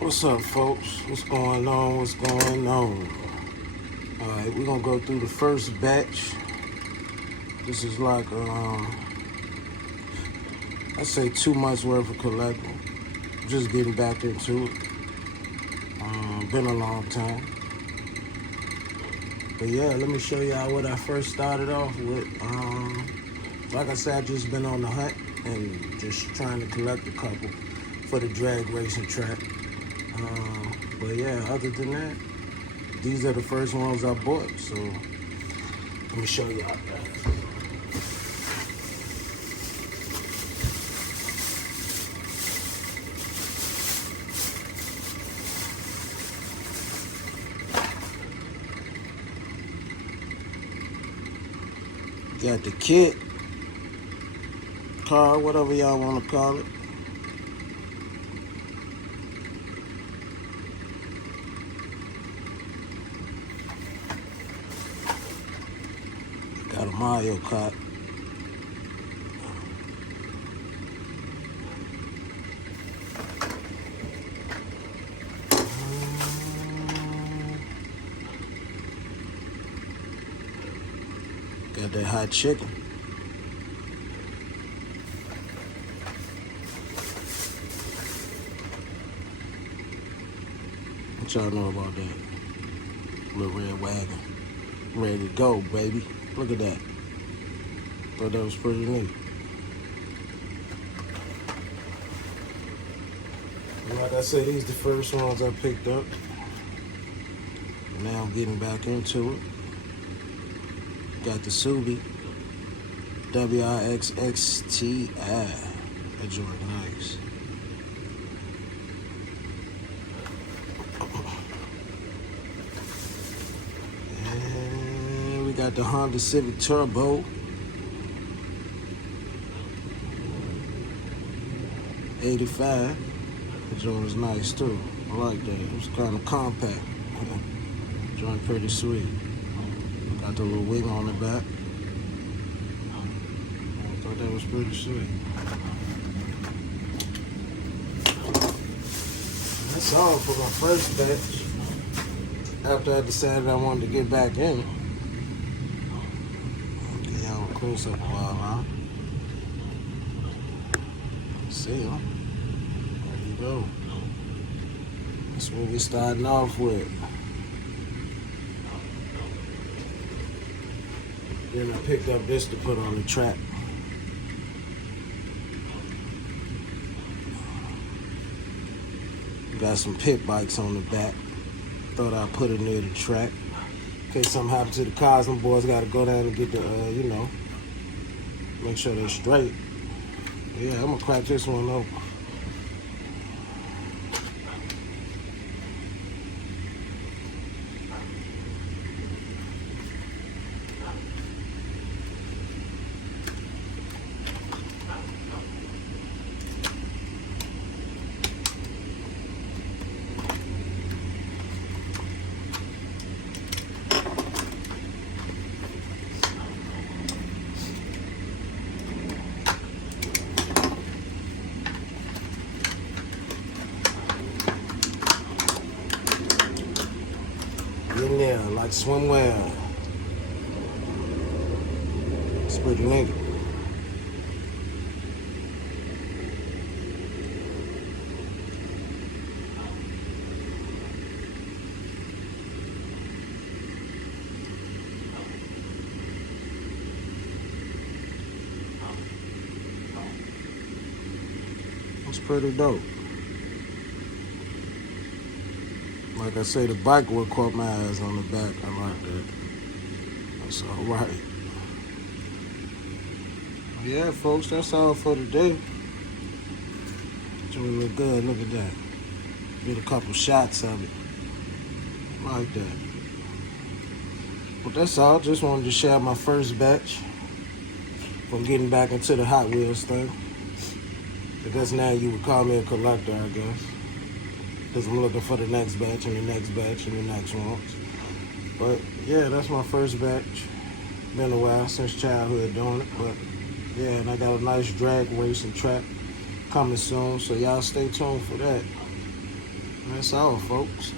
What's up, folks? What's going on? What's going on? Alright, we're gonna go through the first batch. This is like, I'd say 2 months worth of collecting. Just getting back into it. Been a long time. But yeah, let me show y'all what I first started off with. Like I said, I just been on the hunt and just trying to collect a couple for the drag racing track. But yeah, other than that, these are the first ones I bought. So let me show y'all that. Got the kit, car, whatever y'all want to call it. Got a Mario Kart. Got that hot chicken. What y'all know about that? Little red wagon. Ready to go, baby. Look at that. Thought that was pretty neat. And like I said, these are the first ones I picked up. And now I'm getting back into it. Got the Subi WIXXTI. That joint nice. And we got the Honda Civic Turbo. 85. That joint was nice too. I like that. It was kind of compact. Joint pretty sweet. Got the little wing on the back. I thought that was pretty sweet. That's all for my first batch. After I decided I wanted to get back in. Okay, y'all close up a while, huh? See them. There you go. That's what we're starting off with. Then I picked up this to put on the track. Got some pit bikes on the back. Thought I'd put it near the track. In case something happens to the cars, them boys gotta go down and get the, make sure they're straight. Yeah, I'm gonna crack this one open. In there, like swimwear. It's pretty neat. It's pretty dope. Like I say, the bike would caught my eyes on the back. I like that. That's all right. Yeah, folks, that's all for today. It's really look good. Look at that. Get a couple shots of it. Like that. But that's all. Just wanted to share my first batch from getting back into the Hot Wheels thing. I guess now you would call me a collector, I guess. Because I'm looking for the next batch and the next batch and the next ones. But yeah, that's my first batch. Been a while since childhood doing it, but yeah, and I got a nice drag racing track coming soon, so y'all stay tuned for that. That's all, folks.